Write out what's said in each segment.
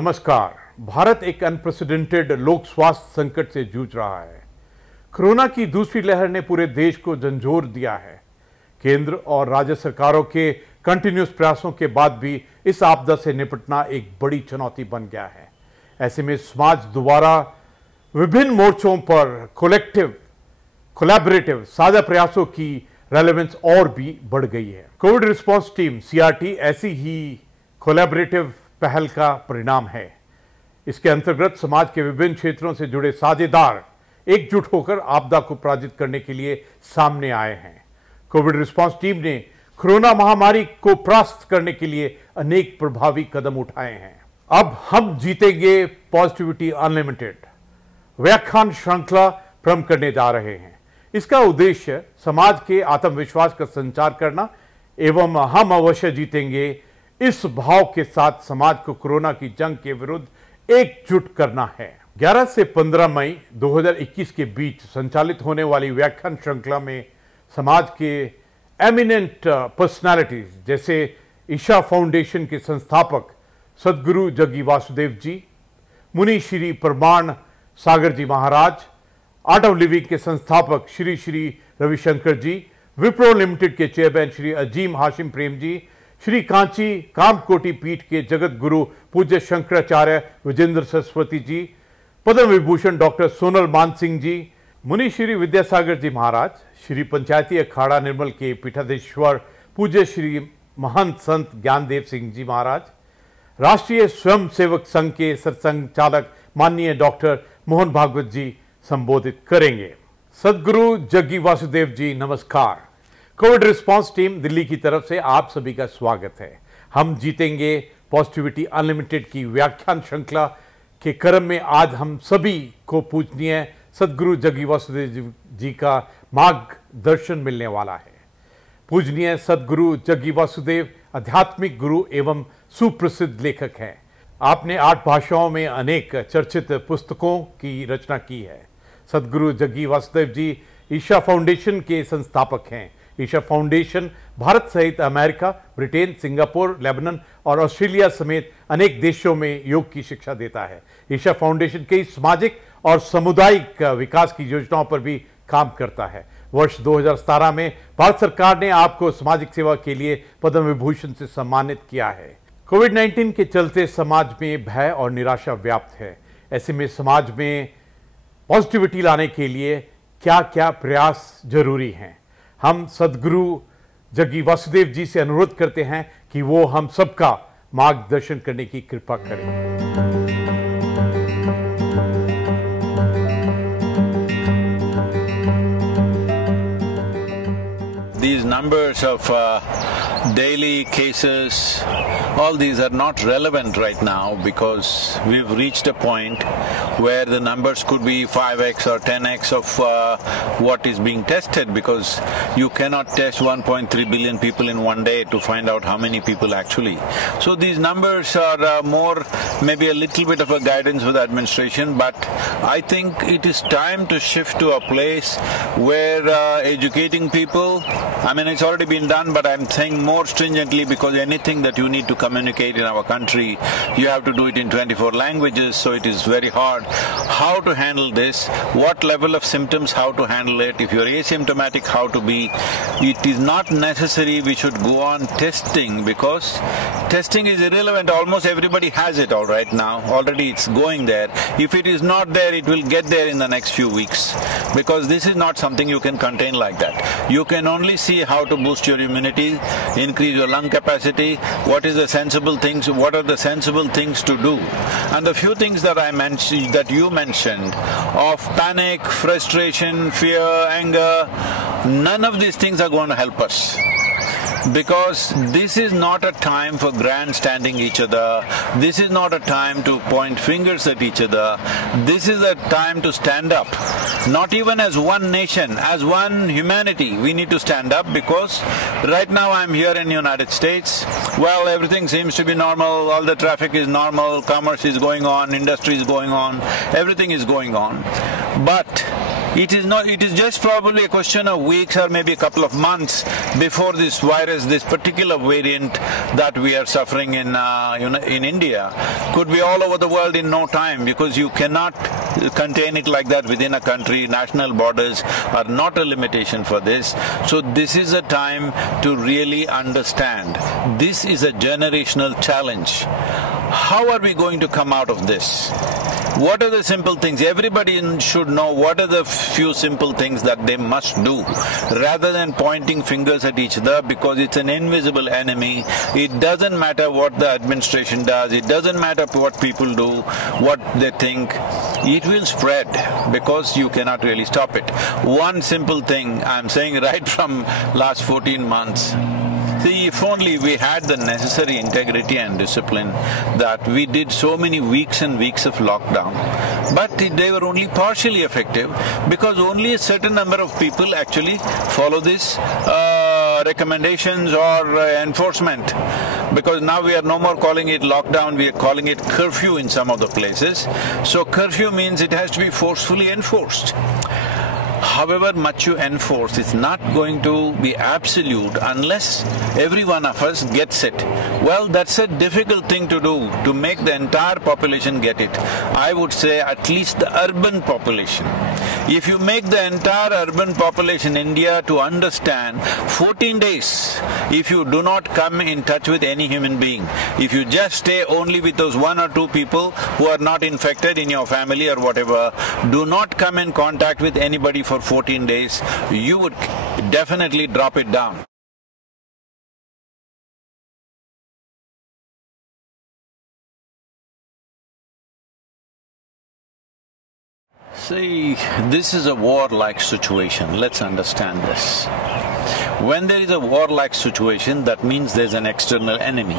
नमस्कार। भारत एक अनप्रेसिडेंटेड लोक स्वास्थ्य संकट से जूझ रहा है। कोरोना की दूसरी लहर ने पूरे देश को झंझोर दिया है। केंद्र और राज्य सरकारों के कंटिन्यूस प्रयासों के बाद भी इस आपदा से निपटना एक बड़ी चुनौती बन गया है। ऐसे में समाज दोबारा विभिन्न मोर्चों पर कोलैबोरेटिव साझा प्रयासों की रेलेवेंस और भी बढ़ गई है। कोविड रिस्पांस टीम सीआरटी ऐसी ही कोलैबोरेटिव पहल का परिणाम है। इसके अंतर्गत समाज के विभिन्न क्षेत्रों से जुड़े साझेदार एकजुट होकर आपदा को पराजित करने के लिए सामने आए हैं। कोविड रिस्पांस टीम ने कोरोना महामारी को परास्त करने के लिए अनेक प्रभावी कदम उठाए हैं। अब हम जीतेंगे पॉजिटिविटी अनलिमिटेड व्याख्यान श्रृंखला प्रारंभ करने जा रहे हैं। इसका उद्देश्य समाज के आत्मविश्वास का संचार करना एवं हम अवश्य जीतेंगे इस भाव के साथ समाज को कोरोना की जंग के विरुद्ध एकजुट करना है। 11 से 15 मई 2021 के बीच संचालित होने वाली व्याख्यान श्रृंखला में समाज के एमिनेंट पर्सनालिटीज जैसे ईशा फाउंडेशन के संस्थापक सदगुरु जग्गी वासुदेव जी, मुनि श्री प्रमाण सागर जी महाराज, आर्ट ऑफ लिविंग के संस्थापक श्री श्री रविशंकर जी, विप्रो लिमिटेड के चेयरमैन श्री अजीम हाशिम प्रेम जी, श्री कांची कामकोटि पीठ के जगत गुरु पूज्य शंकराचार्य विजेंद्र सरस्वती जी, पद्म विभूषण डॉक्टर सोनल मान सिंह जी, मुनि श्री विद्यासागर जी महाराज, श्री पंचायती अखाड़ा निर्मल के पीठाधीश्वर पूज्य श्री महंत संत ज्ञानदेव सिंह जी महाराज, राष्ट्रीय स्वयं सेवक संघ के सत्संग चालक माननीय डॉक्टर मोहन भागवत जी संबोधित करेंगे। सदगुरु जग्गी वासुदेव जी नमस्कार। कोविड रिस्पांस टीम दिल्ली की तरफ से आप सभी का स्वागत है। हम जीतेंगे पॉजिटिविटी अनलिमिटेड की व्याख्यान श्रृंखला के क्रम में आज हम सभी को पूजनीय सदगुरु जग्गी वासुदेव जी का मार्गदर्शन मिलने वाला है। पूजनीय सदगुरु जग्गी वासुदेव आध्यात्मिक गुरु एवं सुप्रसिद्ध लेखक हैं। आपने 8 भाषाओं में अनेक चर्चित पुस्तकों की रचना की है। सदगुरु जग्गी वासुदेव जी ईशा फाउंडेशन के संस्थापक हैं। ईशा फाउंडेशन भारत सहित अमेरिका, ब्रिटेन, सिंगापुर, लेबनान और ऑस्ट्रेलिया समेत अनेक देशों में योग की शिक्षा देता है। ईशा फाउंडेशन कई सामाजिक और सामुदायिक विकास की योजनाओं पर भी काम करता है। वर्ष 2017 में भारत सरकार ने आपको सामाजिक सेवा के लिए पद्म विभूषण से सम्मानित किया है। कोविड-19 के चलते समाज में भय और निराशा व्याप्त है। ऐसे में समाज में पॉजिटिविटी लाने के लिए क्या क्या प्रयास जरूरी हैं, हम सदगुरु जग्गी वासुदेव जी से अनुरोध करते हैं कि वो हम सबका मार्गदर्शन करने की कृपा करें। These numbers of daily cases, all these are not relevant right now because we've reached a point where the numbers could be 5x or 10x of what is being tested, because you cannot test 1.3 billion people in one day to find out how many people actually. So these numbers are more maybe a little bit of a guidance for the administration, but I think it is time to shift to a place where educating people, I mean it's already been done, but I'm saying more stringently, because anything that you need to communicate in our country, you have to do it in 24 languages, so it is very hard. How to handle this, what level of symptoms, how to handle it, if you're asymptomatic, how to be. It is not necessary we should go on testing, because testing is irrelevant. Almost everybody has it all right now, already it's going there. If it is not there, it will get there in the next few weeks, because this is not something you can contain like that. You can only see how to boost your immunity, increase your lung capacity, what are the sensible things to do. And the few things that I mentioned, that you mentioned, of panic, frustration, fear, anger, none of these things are going to help us. Because this is not a time for grandstanding each other, this is not a time to point fingers at each other, this is a time to stand up. Not even as one nation, as one humanity, we need to stand up, because right now I'm here in the United States, well, everything seems to be normal, all the traffic is normal, commerce is going on, industry is going on, everything is going on. But It is just probably a question of weeks or maybe a couple of months before this virus, this particular variant that we are suffering in India, could be all over the world in no time, because you cannot contain it like that within a country. National borders are not a limitation for this. So this is a time to really understand. This is a generational challenge. How are we going to come out of this? What are the simple things? Everybody should know what are the few simple things that they must do, rather than pointing fingers at each other, because it's an invisible enemy. It doesn't matter what the administration does, it doesn't matter what people do, what they think. It will spread because you cannot really stop it. One simple thing I'm saying right from last 14 months. See, if only we had the necessary integrity and discipline, that we did so many weeks and weeks of lockdown, but they were only partially effective because only a certain number of people actually follow this recommendations or enforcement. Because now we are no more calling it lockdown, we are calling it curfew in some of the places. So curfew means it has to be forcefully enforced. However much you enforce, it's not going to be absolute unless every one of us gets it. Well, that's a difficult thing to do, to make the entire population get it. I would say at least the urban population. If you make the entire urban population in India to understand 14 days, if you do not come in touch with any human being, if you just stay only with those one or two people who are not infected in your family or whatever, do not come in contact with anybody for 14 days, you would definitely drop it down. See, this is a war-like situation. Let's understand this. When there is a war-like situation, that means there's an external enemy.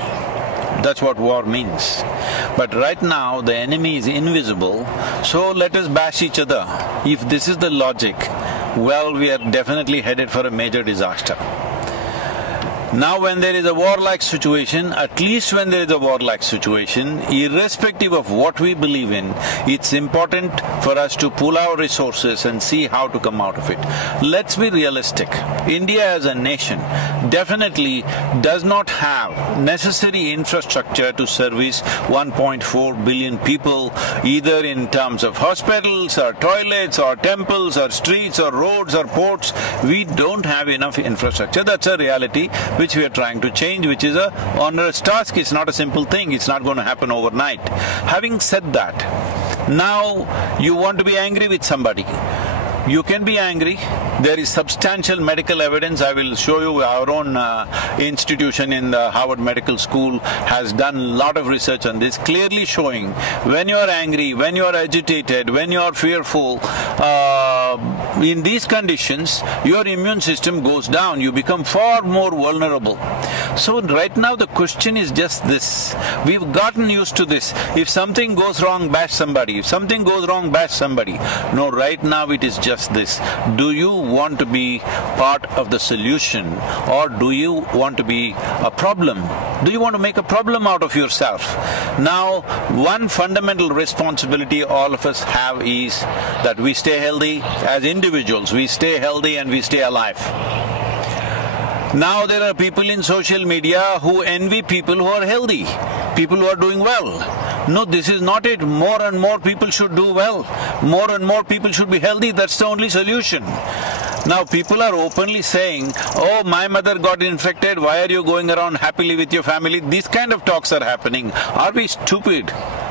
That's what war means. But right now, the enemy is invisible, so let us bash each other. If this is the logic, well, we are definitely headed for a major disaster. Now when there is a war-like situation, at least when there is a war-like situation, irrespective of what we believe in, it's important for us to pool our resources and see how to come out of it. Let's be realistic. India as a nation definitely does not have necessary infrastructure to service 1.4 billion people, either in terms of hospitals or toilets or temples or streets or roads or ports. We don't have enough infrastructure. That's a reality which we are trying to change, which is a onerous task. It's not a simple thing. It's not going to happen overnight. Having said that, now you want to be angry with somebody. You can be angry. There is substantial medical evidence. I will show you. Our own institution in the Harvard Medical School has done a lot of research on this, clearly showing when you are angry, when you are agitated, when you are fearful, in these conditions, your immune system goes down. You become far more vulnerable. So right now the question is just this. We've gotten used to this. If something goes wrong, bash somebody. If something goes wrong, bash somebody. No, right now it is just this. Do you want to be part of the solution, or do you want to be a problem? Do you want to make a problem out of yourself? Now, one fundamental responsibility all of us have is that we stay healthy as individuals. We stay healthy and we stay alive. Now there are people in social media who envy people who are healthy, people who are doing well. No, this is not it. More and more people should do well. More and more people should be healthy. That's the only solution. Now people are openly saying, oh, my mother got infected, why are you going around happily with your family? These kind of talks are happening. Are we stupid?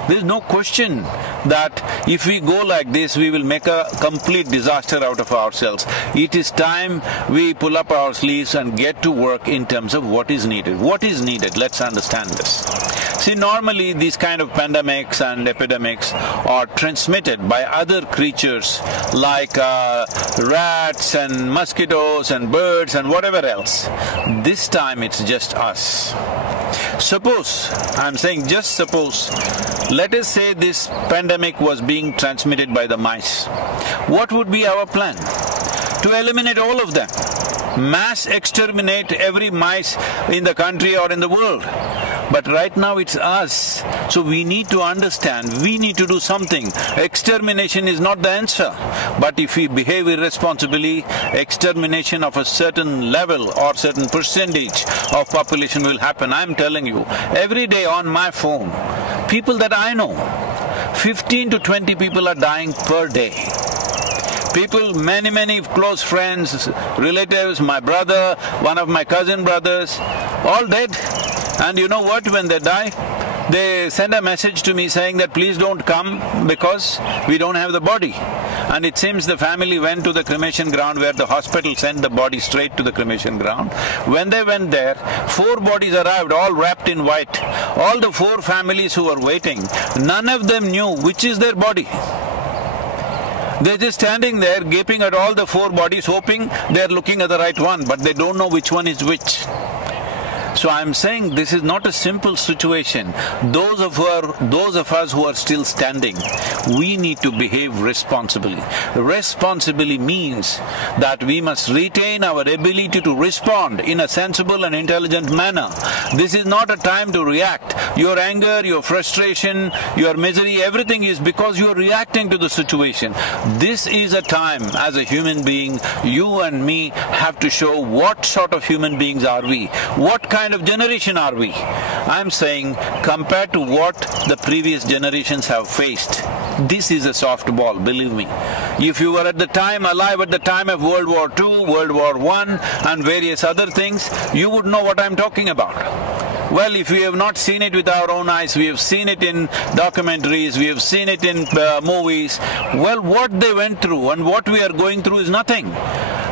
There is no question that if we go like this, we will make a complete disaster out of ourselves. It is time we pull up our sleeves and get to work in terms of what is needed. What is needed? Let's understand this. See, normally these kind of pandemics and epidemics are transmitted by other creatures like rats and mosquitoes and birds and whatever else. This time it's just us. Suppose, I'm saying just suppose, let us say this pandemic was being transmitted by the mice. What would be our plan? To eliminate all of them. Mass exterminate every mice in the country or in the world. But right now it's us. So we need to understand, we need to do something. Extermination is not the answer. But if we behave irresponsibly, extermination of a certain level or certain percentage of population will happen. I'm telling you, every day on my phone, people that I know, 15 to 20 people are dying per day. People, many close friends, relatives, my brother, one of my cousin brothers, all dead. And you know what, when they die, they send a message to me saying that please don't come because we don't have the body. And it seems the family went to the cremation ground where the hospital sent the body straight to the cremation ground. When they went there, 4 bodies arrived, all wrapped in white. All the 4 families who were waiting, none of them knew which is their body. They're just standing there gaping at all the 4 bodies, hoping they're looking at the right one, but they don't know which one is which. So I'm saying this is not a simple situation. Those of us who are still standing, we need to behave responsibly. Responsibly means that we must retain our ability to respond in a sensible and intelligent manner. This is not a time to react. Your anger, your frustration, your misery, everything is because you are reacting to the situation. This is a time, as a human being, you and me have to show what sort of human beings are we, what kind of generation are we. I'm saying, compared to what the previous generations have faced, this is a soft ball, believe me. If you were alive at the time of World War II, World War I and various other things, you would know what I'm talking about. Well, if we have not seen it with our own eyes, we have seen it in documentaries, we have seen it in movies. Well, what they went through and what we are going through is nothing.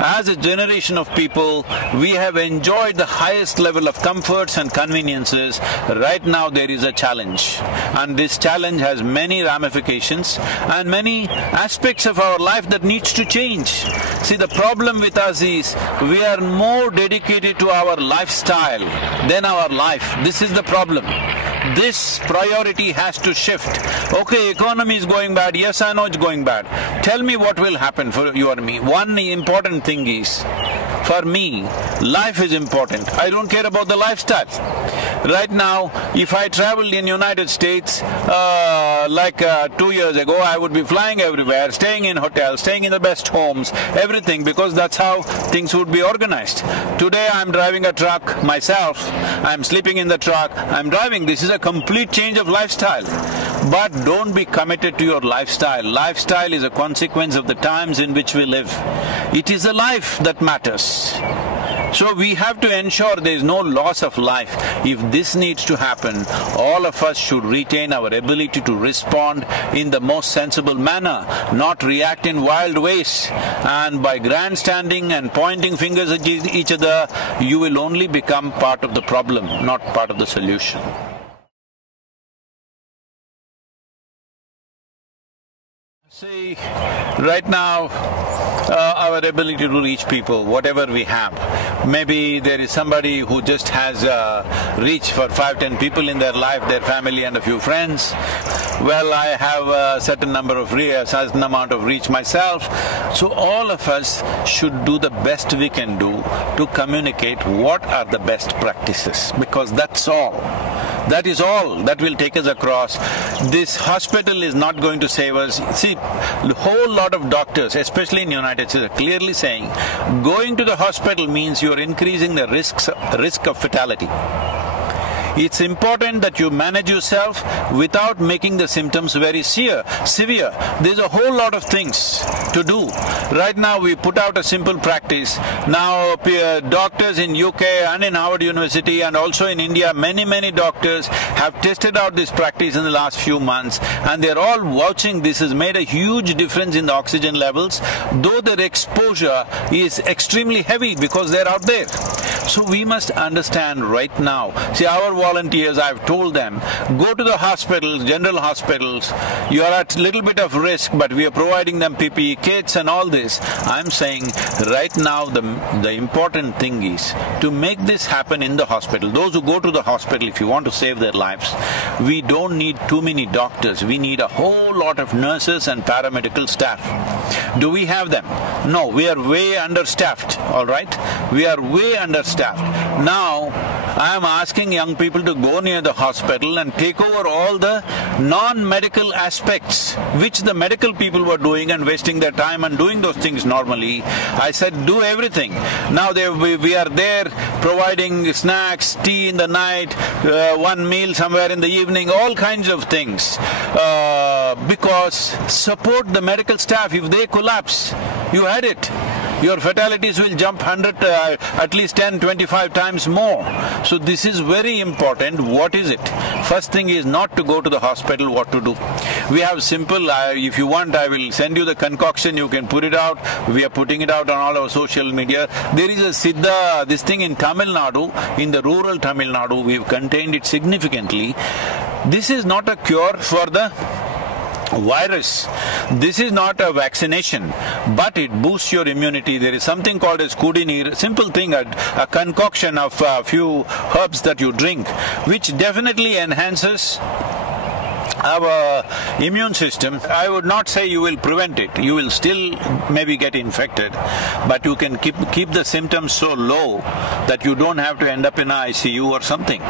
As a generation of people, we have enjoyed the highest level of comforts and conveniences. Right now there is a challenge, and this challenge has many ramifications and many aspects of our life that needs to change. See, the problem with us is we are more dedicated to our lifestyle than our life. This is the problem. This priority has to shift. Okay, economy is going bad. Yes, I know it's going bad. Tell me what will happen for you or me. One important thing is, for me, life is important. I don't care about the lifestyle. Right now, if I traveled in United States, 2 years ago, I would be flying everywhere, staying in hotels, staying in the best homes, everything, because that's how things would be organized. Today, I'm driving a truck myself. I'm sleeping in the truck. I'm driving. This is a complete change of lifestyle. But don't be committed to your lifestyle. Lifestyle is a consequence of the times in which we live. It is the life that matters. So we have to ensure there is no loss of life. If this needs to happen, all of us should retain our ability to respond in the most sensible manner, not react in wild ways. And by grandstanding and pointing fingers at each other, you will only become part of the problem, not part of the solution. See, right now, our ability to reach people, whatever we have. Maybe there is somebody who just has reach for 5-10 people in their life, their family and a few friends. Well, I have a certain amount of reach myself. So all of us should do the best we can do to communicate what are the best practices, because that's all. That is all that will take us across. This hospital is not going to save us. See, a whole lot of doctors, especially in the United States, are clearly saying going to the hospital means you are increasing the risk of fatality. It's important that you manage yourself without making the symptoms very severe. There's a whole lot of things to do. Right now we put out a simple practice. Now doctors in UK and in Harvard University and also in India, many doctors have tested out this practice in the last few months, and they're all vouching this has made a huge difference in the oxygen levels, though their exposure is extremely heavy because they're out there. So we must understand right now. See, our volunteers, I've told them, go to the hospitals, general hospitals. You are at a little bit of risk, but we are providing them PPE kits and all this. I'm saying right now the important thing is to make this happen in the hospital. Those who go to the hospital, if you want to save their lives, we don't need too many doctors. We need a whole lot of nurses and paramedical staff. Do we have them? No, we are way understaffed, all right? We are way understaffed. Now, I am asking young people to go near the hospital and take over all the non-medical aspects, which the medical people were doing and wasting their time and doing those things normally. I said, do everything. Now we are there providing snacks, tea in the night, one meal somewhere in the evening, all kinds of things. Because support the medical staff. If they collapse, you had it. Your fatalities will jump at least 10, 25 times more. So this is very important. What is it? First thing is not to go to the hospital, what to do. We have simple, if you want, I will send you the concoction, you can put it out. We are putting it out on all our social media. There is a Siddha, this thing in Tamil Nadu, in the rural Tamil Nadu, we've contained it significantly. This is not a cure for the virus. This is not a vaccination, but it boosts your immunity. There is something called as kudinir, simple thing, a concoction of a few herbs that you drink, which definitely enhances our immune system. I would not say you will prevent it. You will still maybe get infected, but you can keep the symptoms so low that you don't have to end up in an ICU or something.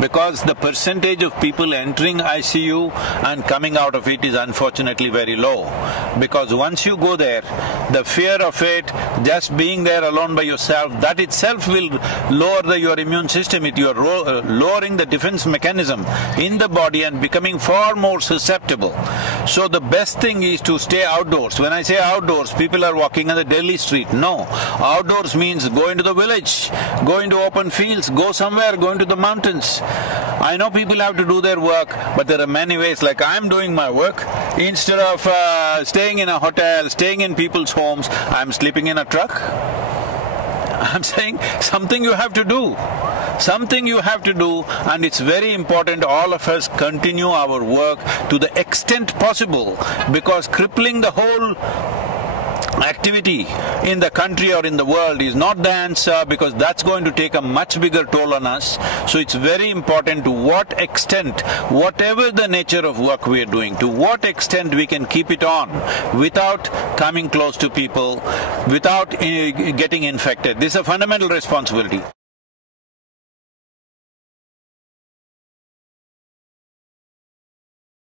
Because the percentage of people entering ICU and coming out of it is unfortunately very low. Because once you go there, the fear of it, just being there alone by yourself, that itself will lower your immune system. You are lowering the defense mechanism in the body and becoming far more susceptible. So the best thing is to stay outdoors. When I say outdoors, people are walking on the Delhi street. No. Outdoors means go into the village, go into open fields, go somewhere, go into the mountains. I know people have to do their work, but there are many ways. Like I'm doing my work, instead of staying in a hotel, staying in people's homes, I'm sleeping in a truck. I'm saying something you have to do. Something you have to do, and it's very important all of us continue our work to the extent possible, because crippling the whole activity in the country or in the world is not the answer, because that's going to take a much bigger toll on us. So it's very important to what extent, whatever the nature of work we are doing, to what extent we can keep it on without coming close to people, without getting infected. This is a fundamental responsibility.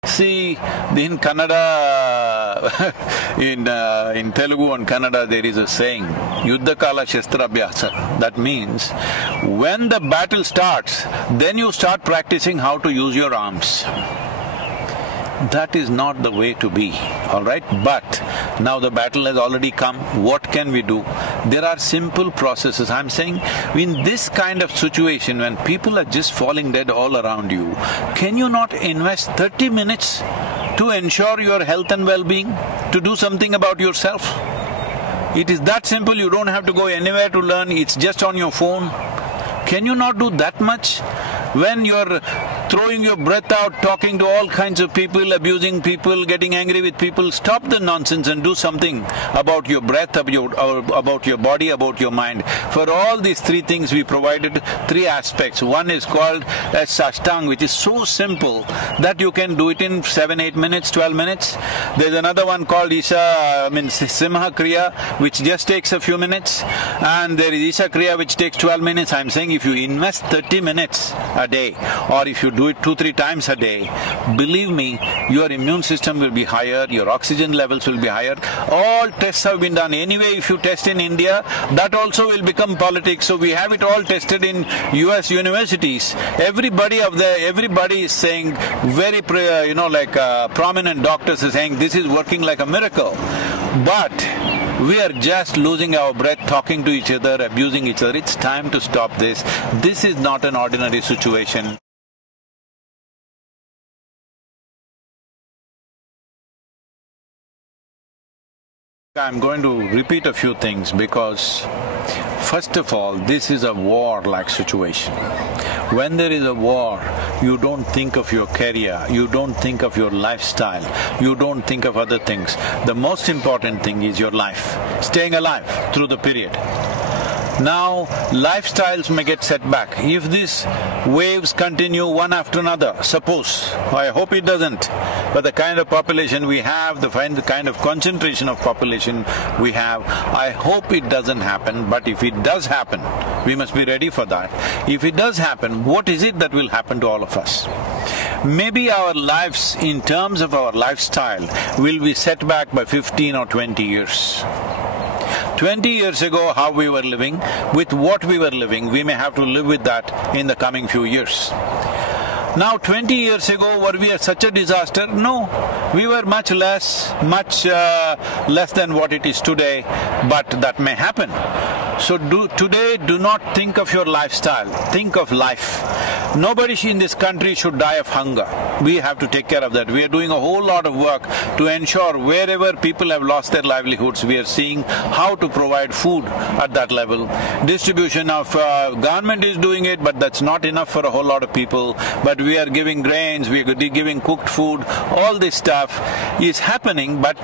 See, in Kannada, in Telugu and Kannada, there is a saying, Yuddha Kala Shastra Abhyasa. That means, when the battle starts, then you start practicing how to use your arms. That is not the way to be, all right? But now the battle has already come, what can we do? There are simple processes. I'm saying, in this kind of situation, when people are just falling dead all around you, can you not invest 30 minutes to ensure your health and well-being, to do something about yourself? It is that simple, you don't have to go anywhere to learn, it's just on your phone. Can you not do that much? When you're throwing your breath out, talking to all kinds of people, abusing people, getting angry with people, stop the nonsense and do something about your breath, about your body, about your mind. For all these three things, we provided three aspects. One is called as Sashtang, which is so simple that you can do it in 7, 8 minutes, 12 minutes. There's another one called Simha Kriya, which just takes a few minutes. And there is Isha Kriya, which takes 12 minutes. I'm saying if you invest 30 minutes a day, or if you do it 2-3 times a day, believe me, your immune system will be higher, your oxygen levels will be higher. All tests have been done. Anyway, if you test in India, that also will become politics. So we have it all tested in US universities. Everybody is saying, very, prominent doctors are saying this is working like a miracle. But we are just losing our breath, talking to each other, abusing each other. It's time to stop this. This is not an ordinary situation. I'm going to repeat a few things because, first of all, this is a war-like situation. When there is a war, you don't think of your career, you don't think of your lifestyle, you don't think of other things. The most important thing is your life, staying alive through the period. Now, lifestyles may get set back. If these waves continue one after another, suppose, I hope it doesn't, but the kind of population we have, the kind of concentration of population we have, I hope it doesn't happen. But if it does happen, we must be ready for that. If it does happen, what is it that will happen to all of us? Maybe our lives, in terms of our lifestyle, will be set back by 15 or 20 years. 20 years ago, how we were living, with what we were living, we may have to live with that in the coming few years. Now, 20 years ago, were we such a disaster? No. We were much less than what it is today, but that may happen. So today, do not think of your lifestyle, think of life. Nobody in this country should die of hunger. We have to take care of that. We are doing a whole lot of work to ensure wherever people have lost their livelihoods, we are seeing how to provide food at that level. Distribution of government is doing it, but that's not enough for a whole lot of people. But we are giving grains, we are giving cooked food, all this stuff is happening, but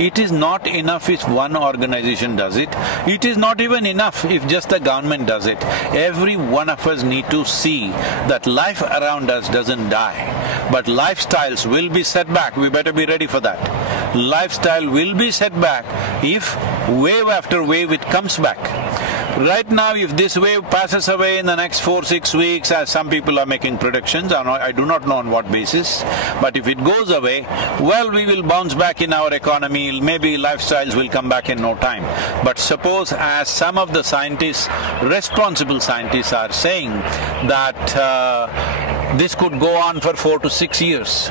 it is not enough if one organization does it. It is not even enough if just the government does it. Every one of us need to see that life around us doesn't die, but lifestyles will be set back. We better be ready for that. Lifestyle will be set back if wave after wave it comes back. Right now, if this wave passes away in the next 4-6 weeks, as some people are making predictions, I do not know on what basis, but if it goes away, well, we will bounce back in our economy, maybe lifestyles will come back in no time. But suppose, as some of the scientists, responsible scientists are saying, that this could go on for 4 to 6 years.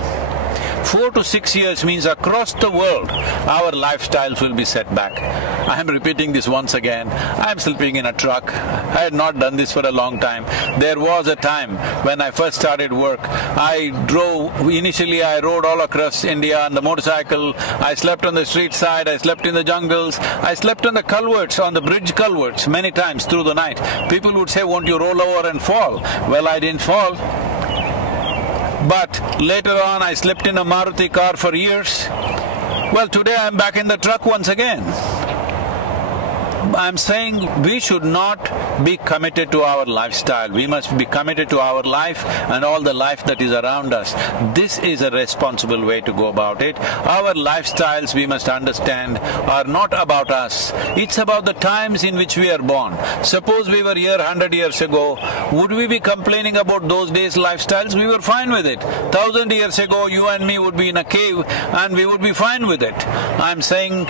4 to 6 years means across the world, our lifestyles will be set back. I am repeating this once again. I am sleeping in a truck. I had not done this for a long time. There was a time when I first started work, initially I rode all across India on the motorcycle. I slept on the street side, I slept in the jungles, I slept on the culverts, on the bridge culverts many times through the night. People would say, won't you roll over and fall? Well, I didn't fall. But later on, I slept in a Maruti car for years. Well, today I'm back in the truck once again. I'm saying we should not be committed to our lifestyle. We must be committed to our life and all the life that is around us. This is a responsible way to go about it. Our lifestyles, we must understand, are not about us. It's about the times in which we are born. Suppose we were here 100 years ago, would we be complaining about those days' lifestyles? We were fine with it. 1,000 years ago, you and me would be in a cave and we would be fine with it. I'm saying,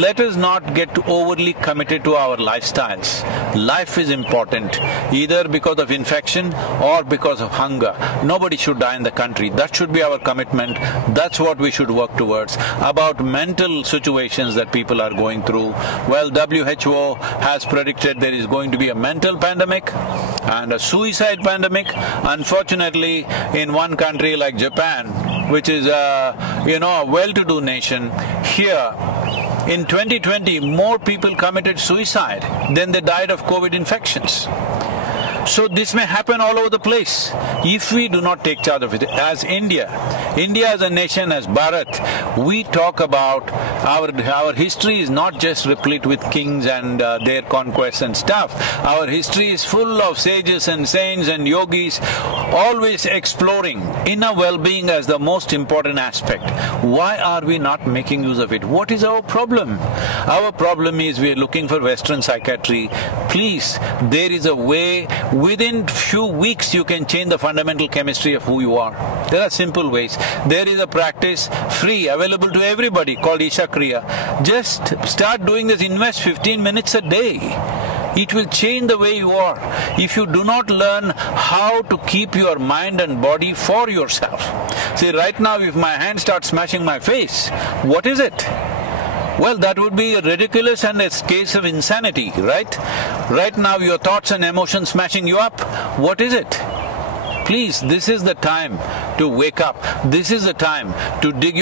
let us not get overly committed to our lifestyles. Life is important, either because of infection or because of hunger. Nobody should die in the country. That should be our commitment. That's what we should work towards. About mental situations that people are going through, well, WHO has predicted there is going to be a mental pandemic and a suicide pandemic. Unfortunately, in one country like Japan, which is a well-to-do nation, here in 2020, more people committed suicide than they died of COVID infections. So this may happen all over the place if we do not take charge of it. As India as a nation, as Bharat, we talk about our history is not just replete with kings and their conquests and stuff. Our history is full of sages and saints and yogis, always exploring inner well-being as the most important aspect. Why are we not making use of it? What is our problem? Our problem is we are looking for Western psychiatry. Please, there is a way. Within few weeks you can change the fundamental chemistry of who you are. There are simple ways. There is a practice, free, available to everybody, called Isha Kriya. Just start doing this, invest 15 minutes a day. It will change the way you are. If you do not learn how to keep your mind and body for yourself. See, right now if my hand starts smashing my face, what is it? Well, that would be ridiculous and a case of insanity, right? Right now your thoughts and emotions smashing you up, what is it? Please, this is the time to wake up. This is the time to dig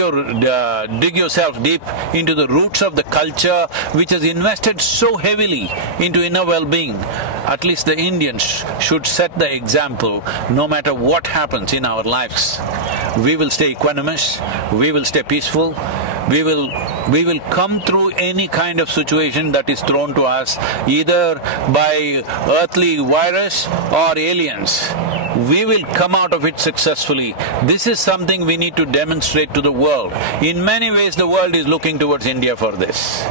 yourself deep into the roots of the culture which has invested so heavily into inner well-being. At least the Indians should set the example no matter what happens in our lives. We will stay equanimous, we will stay peaceful, we will come through any kind of situation that is thrown to us, either by earthly virus or aliens. we will come out of it successfully. This is something we need to demonstrate to the world. In many ways, the world is looking towards India for this.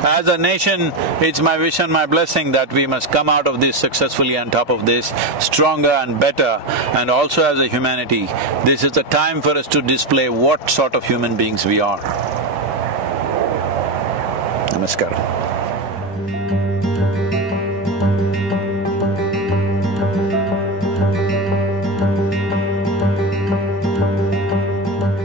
As a nation, it's my wish and my blessing that we must come out of this successfully on top of this, stronger and better, and also as a humanity, this is the time for us to display what sort of human beings we are. Namaskar.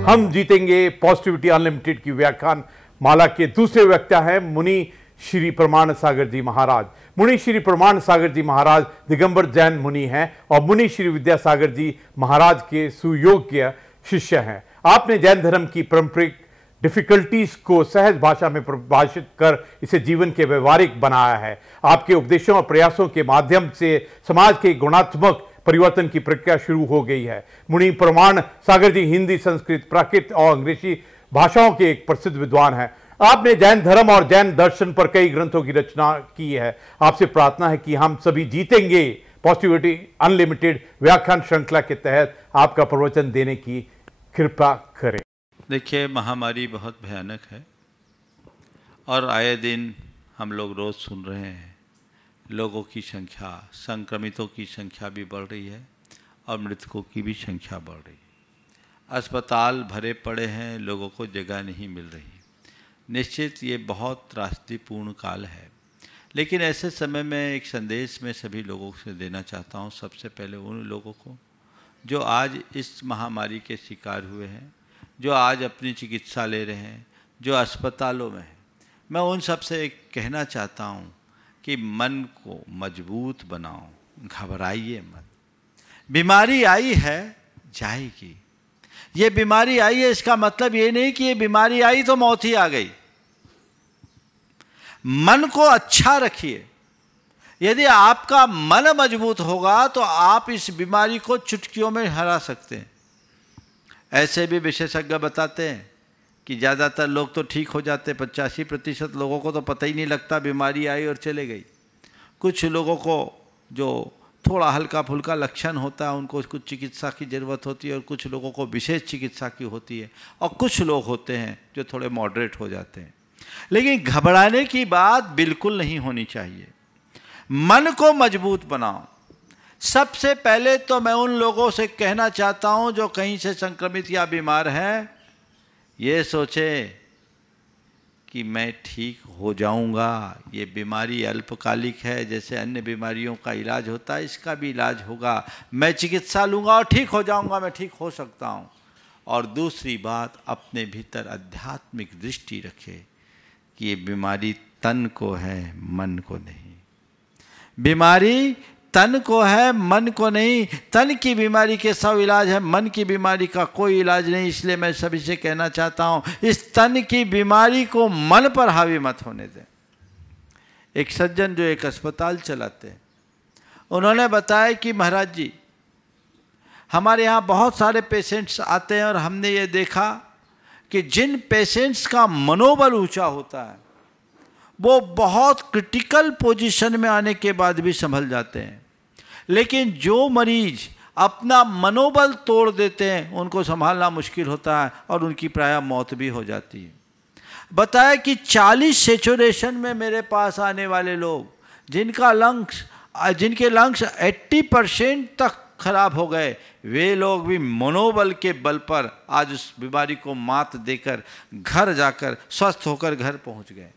हम जीतेंगे positivity unlimited की व्याख्यान माला के दूसरे वक्ता हैं मुनि श्री प्रमाण सागर जी महाराज। मुनि श्री प्रमाण सागर जी महाराज दिगंबर जैन मुनि हैं और मुनि श्री विद्यासागर जी महाराज के सुयोग्य शिष्य हैं। आपने जैन धर्म की पारंपरिक डिफिकल्टीज को सहज भाषा में परिभाषित कर इसे जीवन के व्यवहारिक बनाया है। आपके उपदेशों और प्रयासों के माध्यम से समाज के गुणात्मक परिवर्तन की प्रक्रिया शुरू हो गई है। मुनि प्रमाण सागर जी हिंदी, संस्कृत, प्राकृत और अंग्रेजी भाषाओं के एक प्रसिद्ध विद्वान हैं। आपने जैन धर्म और जैन दर्शन पर कई ग्रंथों की रचना की है। आपसे प्रार्थना है कि हम सभी जीतेंगे पॉजिटिविटी अनलिमिटेड व्याख्यान श्रृंखला के तहत आपका प्रवचन देने की कृपा करें। देखिए, महामारी बहुत भयानक है और आए दिन हम लोग रोज़ सुन रहे हैं लोगों की संख्या, संक्रमितों की संख्या भी बढ़ रही है और मृतकों की भी संख्या बढ़ रही है। अस्पताल भरे पड़े हैं, लोगों को जगह नहीं मिल रही। निश्चित ये बहुत त्रासदीपूर्ण काल है, लेकिन ऐसे समय में एक संदेश मैं सभी लोगों से देना चाहता हूँ। सबसे पहले उन लोगों को जो आज इस महामारी के शिकार हुए हैं, जो आज अपनी चिकित्सा ले रहे हैं, जो अस्पतालों में हैं, मैं उन सब से एक कहना चाहता हूँ कि मन को मजबूत बनाओ, घबराइए मत। बीमारी आई है, जाएगी। ये बीमारी आई है, इसका मतलब ये नहीं कि ये बीमारी आई तो मौत ही आ गई। मन को अच्छा रखिए। यदि आपका मन मजबूत होगा तो आप इस बीमारी को चुटकियों में हरा सकते हैं। ऐसे भी विशेषज्ञ बताते हैं कि ज़्यादातर लोग तो ठीक हो जाते, 85% लोगों को तो पता ही नहीं लगता बीमारी आई और चले गई। कुछ लोगों को जो थोड़ा हल्का फुल्का लक्षण होता है उनको कुछ चिकित्सा की ज़रूरत होती है और कुछ लोगों को विशेष चिकित्सा की होती है और कुछ लोग होते हैं जो थोड़े मॉडरेट हो जाते हैं। लेकिन घबराने की बात बिल्कुल नहीं होनी चाहिए। मन को मजबूत बनाओ। सबसे पहले तो मैं उन लोगों से कहना चाहता हूं जो कहीं से संक्रमित या बीमार हैं, ये सोचे कि मैं ठीक हो जाऊंगा। ये बीमारी अल्पकालिक है, जैसे अन्य बीमारियों का इलाज होता है इसका भी इलाज होगा। मैं चिकित्सा लूँगा और ठीक हो जाऊंगा, मैं ठीक हो सकता हूँ। और दूसरी बात, अपने भीतर आध्यात्मिक दृष्टि रखे कि ये बीमारी तन को है, मन को नहीं। बीमारी तन को है, मन को नहीं। तन की बीमारी के 100 इलाज है, मन की बीमारी का कोई इलाज नहीं। इसलिए मैं सभी से कहना चाहता हूँ, इस तन की बीमारी को मन पर हावी मत होने दें। एक सज्जन जो एक अस्पताल चलाते हैं, उन्होंने बताया कि महाराज जी, हमारे यहाँ बहुत सारे पेशेंट्स आते हैं और हमने ये देखा कि जिन पेशेंट्स का मनोबल ऊंचा होता है वो बहुत क्रिटिकल पोजीशन में आने के बाद भी संभल जाते हैं, लेकिन जो मरीज अपना मनोबल तोड़ देते हैं उनको संभालना मुश्किल होता है और उनकी प्रायः मौत भी हो जाती है। बताया कि 40 सैचुरेशन में मेरे पास आने वाले लोग जिनके लंग्स 80% तक खराब हो गए, वे लोग भी मनोबल के बल पर आज उस बीमारी को मात देकर घर जाकर स्वस्थ होकर घर पहुंच गए।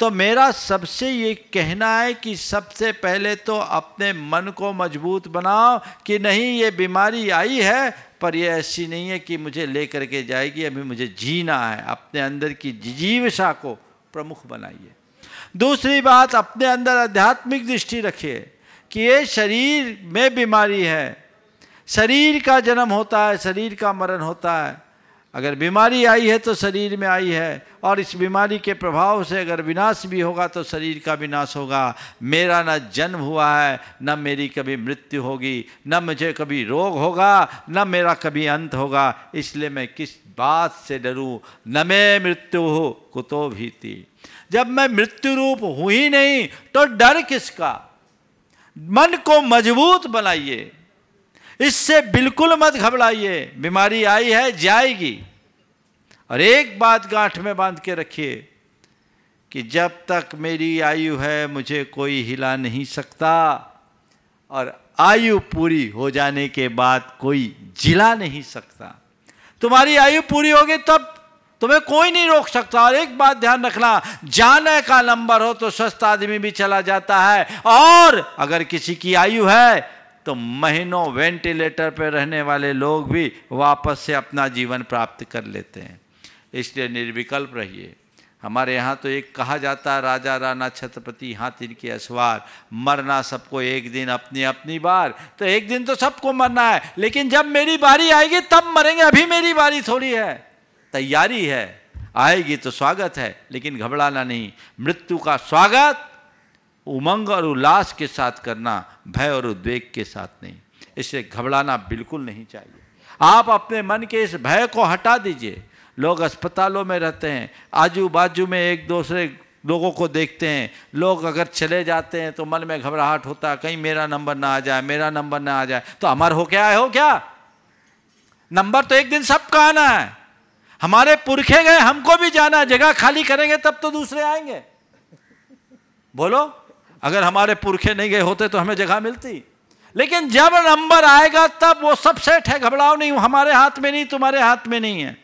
तो मेरा सबसे ये कहना है कि सबसे पहले तो अपने मन को मजबूत बनाओ कि नहीं, ये बीमारी आई है पर ये ऐसी नहीं है कि मुझे लेकर के जाएगी, अभी मुझे जीना है। अपने अंदर की जिजीविषा को प्रमुख बनाइए। दूसरी बात, अपने अंदर आध्यात्मिक दृष्टि रखिए कि ये शरीर में बीमारी है, शरीर का जन्म होता है, शरीर का मरण होता है। अगर बीमारी आई है तो शरीर में आई है और इस बीमारी के प्रभाव से अगर विनाश भी होगा तो शरीर का विनाश होगा। मेरा न जन्म हुआ है, न मेरी कभी मृत्यु होगी, न मुझे कभी रोग होगा, न मेरा कभी अंत होगा। इसलिए मैं किस बात से डरूं? न मैं मृत्यु हो कुतो भीति। जब मैं मृत्यु रूप हूँ ही नहीं तो डर किसका? मन को मजबूत बनाइए। इससे बिल्कुल मत घबराइए। बीमारी आई है, जाएगी। और एक बात गांठ में बांध के रखिए कि जब तक मेरी आयु है मुझे कोई हिला नहीं सकता, और आयु पूरी हो जाने के बाद कोई जिला नहीं सकता। तुम्हारी आयु पूरी होगी तब तुम्हें कोई नहीं रोक सकता। और एक बात ध्यान रखना, जाने का नंबर हो तो स्वस्थ आदमी भी चला जाता है, और अगर किसी की आयु है तो महीनों वेंटिलेटर पर रहने वाले लोग भी वापस से अपना जीवन प्राप्त कर लेते हैं। इसलिए निर्विकल्प रहिए। हमारे यहाँ तो एक कहा जाता है, राजा राणा छत्रपति हाथ इनके असवार, मरना सबको एक दिन अपनी अपनी बार। तो एक दिन तो सबको मरना है, लेकिन जब मेरी बारी आएगी तब मरेंगे। अभी मेरी बारी थोड़ी है, तैयारी है। आएगी तो स्वागत है, लेकिन घबराना नहीं। मृत्यु का स्वागत उमंग और उल्लास के साथ करना, भय और उद्वेग के साथ नहीं। इससे घबराना बिल्कुल नहीं चाहिए। आप अपने मन के इस भय को हटा दीजिए। लोग अस्पतालों में रहते हैं, आजू बाजू में एक दूसरे लोगों को देखते हैं। लोग अगर चले जाते हैं तो मन में घबराहट होता है, कहीं मेरा नंबर ना आ जाए, मेरा नंबर ना आ जाए। तो अमर हो क्या हो क्या? नंबर तो एक दिन सबका आना है। हमारे पुरखे गए, हमको भी जाना है। जगह खाली करेंगे तब तो दूसरे आएंगे। बोलो, अगर हमारे पुरखे नहीं गए होते तो हमें जगह मिलती। लेकिन जब नंबर आएगा तब वो सब सेट है, घबराओ नहीं। हमारे हाथ में नहीं, तुम्हारे हाथ में नहीं है।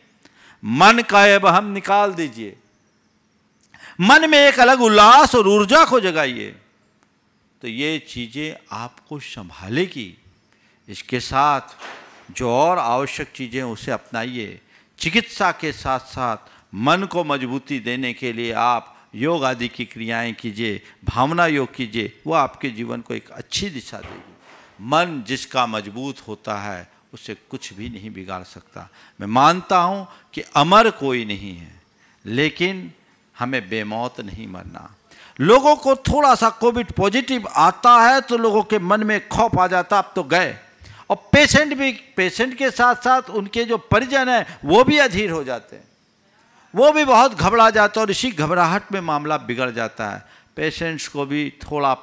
मन का हम निकाल दीजिए। मन में एक अलग उल्लास और ऊर्जा को जगाइए, तो ये चीजें आपको संभालेगी। इसके साथ जो और आवश्यक चीजें उसे अपनाइए। चिकित्सा के साथ साथ मन को मजबूती देने के लिए आप योग आदि की क्रियाएं कीजिए, भावना योग कीजिए। वो आपके जीवन को एक अच्छी दिशा देगी। मन जिसका मजबूत होता है उसे कुछ भी नहीं बिगाड़ सकता। मैं मानता हूँ कि अमर कोई नहीं है, लेकिन हमें बेमौत नहीं मरना। लोगों को थोड़ा सा कोविड पॉजिटिव आता है तो लोगों के मन में खौफ आ जाता, अब तो गए। और पेशेंट भी, पेशेंट के साथ साथ उनके जो परिजन हैं वो भी अधीर हो जाते हैं, वो भी बहुत घबरा जाते हैं, और इसी घबराहट में मामला बिगड़ जाता है। पेशेंट्स को भी थोड़ा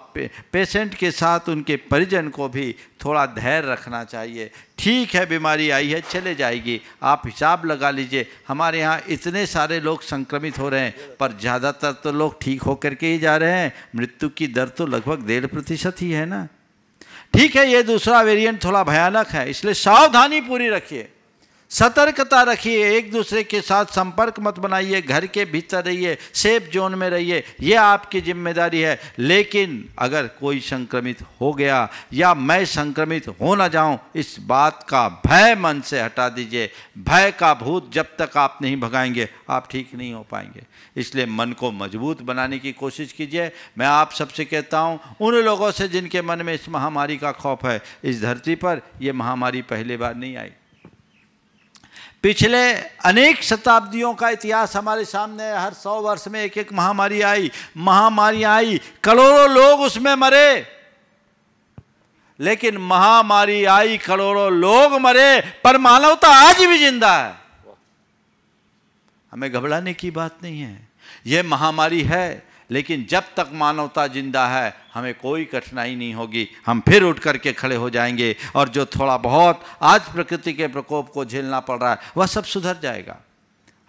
पेशेंट के साथ उनके परिजन को भी थोड़ा धैर्य रखना चाहिए। ठीक है, बीमारी आई है, चले जाएगी। आप हिसाब लगा लीजिए, हमारे यहाँ इतने सारे लोग संक्रमित हो रहे हैं, पर ज़्यादातर तो लोग ठीक होकर के ही जा रहे हैं। मृत्यु की दर तो लगभग 1.5% ही है ना। ठीक है, ये दूसरा वेरिएंट थोड़ा भयानक है, इसलिए सावधानी पूरी रखिए, सतर्कता रखिए। एक दूसरे के साथ संपर्क मत बनाइए, घर के भीतर रहिए, सेफ जोन में रहिए, ये आपकी जिम्मेदारी है। लेकिन अगर कोई संक्रमित हो गया या मैं संक्रमित हो ना जाऊं, इस बात का भय मन से हटा दीजिए। भय का भूत जब तक आप नहीं भगाएंगे, आप ठीक नहीं हो पाएंगे। इसलिए मन को मजबूत बनाने की कोशिश कीजिए। मैं आप सबसे कहता हूं, उन लोगों से जिनके मन में इस महामारी का खौफ है, इस धरती पर ये महामारी पहली बार नहीं आई। पिछले अनेक शताब्दियों का इतिहास हमारे सामने है। हर 100 वर्ष में एक एक महामारी आई, करोड़ों लोग उसमें मरे। लेकिन महामारी आई, करोड़ों लोग मरे, पर मानवता आज भी जिंदा है। हमें घबराने की बात नहीं है। यह महामारी है, लेकिन जब तक मानवता जिंदा है हमें कोई कठिनाई नहीं होगी। हम फिर उठ करके खड़े हो जाएंगे, और जो थोड़ा बहुत आज प्रकृति के प्रकोप को झेलना पड़ रहा है वह सब सुधर जाएगा।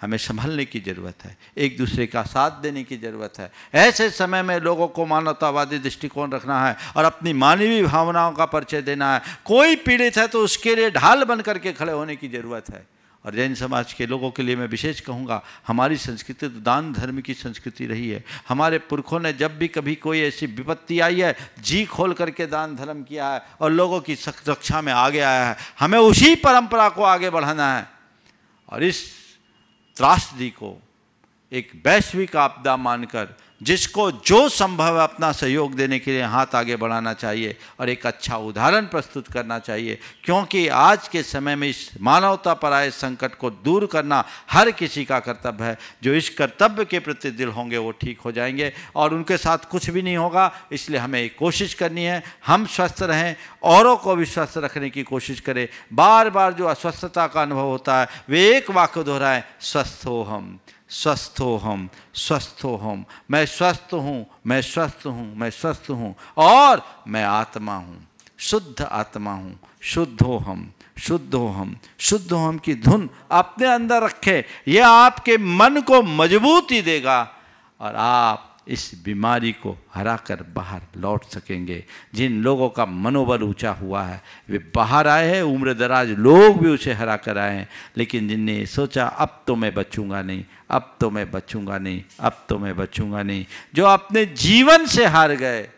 हमें संभलने की ज़रूरत है, एक दूसरे का साथ देने की ज़रूरत है। ऐसे समय में लोगों को मानवतावादी दृष्टिकोण रखना है और अपनी मानवीय भावनाओं का परिचय देना है। कोई पीड़ित है तो उसके लिए ढाल बन करके खड़े होने की ज़रूरत है। और जैन समाज के लोगों के लिए मैं विशेष कहूँगा, हमारी संस्कृति तो दान धर्म की संस्कृति रही है। हमारे पुरखों ने जब भी कभी कोई ऐसी विपत्ति आई है, जी खोल करके दान धर्म किया है और लोगों की रक्षा में आगे आया है। हमें उसी परंपरा को आगे बढ़ाना है और इस त्रासदी को एक वैश्विक आपदा मानकर जिसको जो संभव है अपना सहयोग देने के लिए हाथ आगे बढ़ाना चाहिए और एक अच्छा उदाहरण प्रस्तुत करना चाहिए। क्योंकि आज के समय में इस मानवता पर आए संकट को दूर करना हर किसी का कर्तव्य है। जो इस कर्तव्य के प्रति दिल होंगे वो ठीक हो जाएंगे और उनके साथ कुछ भी नहीं होगा। इसलिए हमें एक कोशिश करनी है, हम स्वस्थ रहें, औरों को भी स्वस्थ रखने की कोशिश करें। बार बार जो अस्वस्थता का अनुभव होता है वे एक वाक्य दोहराएं, स्वस्थ हो हम, स्वस्थ हो हम, स्वस्थ हो हम। मैं स्वस्थ हूँ, मैं स्वस्थ हूँ, मैं स्वस्थ हूँ और मैं आत्मा हूँ, शुद्ध आत्मा हूँ, शुद्ध हो हम, शुद्ध हो हम, शुद्ध हो हम की धुन अपने अंदर रखें। यह आपके मन को मजबूती देगा और आप इस बीमारी को हरा कर बाहर लौट सकेंगे। जिन लोगों का मनोबल ऊंचा हुआ है वे बाहर आए हैं, उम्र दराज लोग भी उसे हरा कर आए हैं, लेकिन जिनने सोचा अब तो मैं बचूंगा नहीं, अब तो मैं बचूंगा नहीं, अब तो मैं बचूंगा नहीं, जो अपने जीवन से हार गए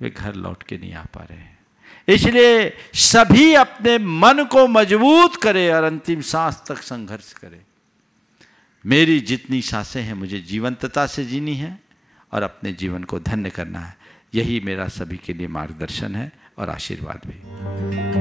वे घर लौट के नहीं आ पा रहे हैं। इसलिए सभी अपने मन को मजबूत करें और अंतिम सांस तक संघर्ष करें। मेरी जितनी सांसें हैं मुझे जीवंतता से जीनी है और अपने जीवन को धन्य करना है। यही मेरा सभी के लिए मार्गदर्शन है और आशीर्वाद भी।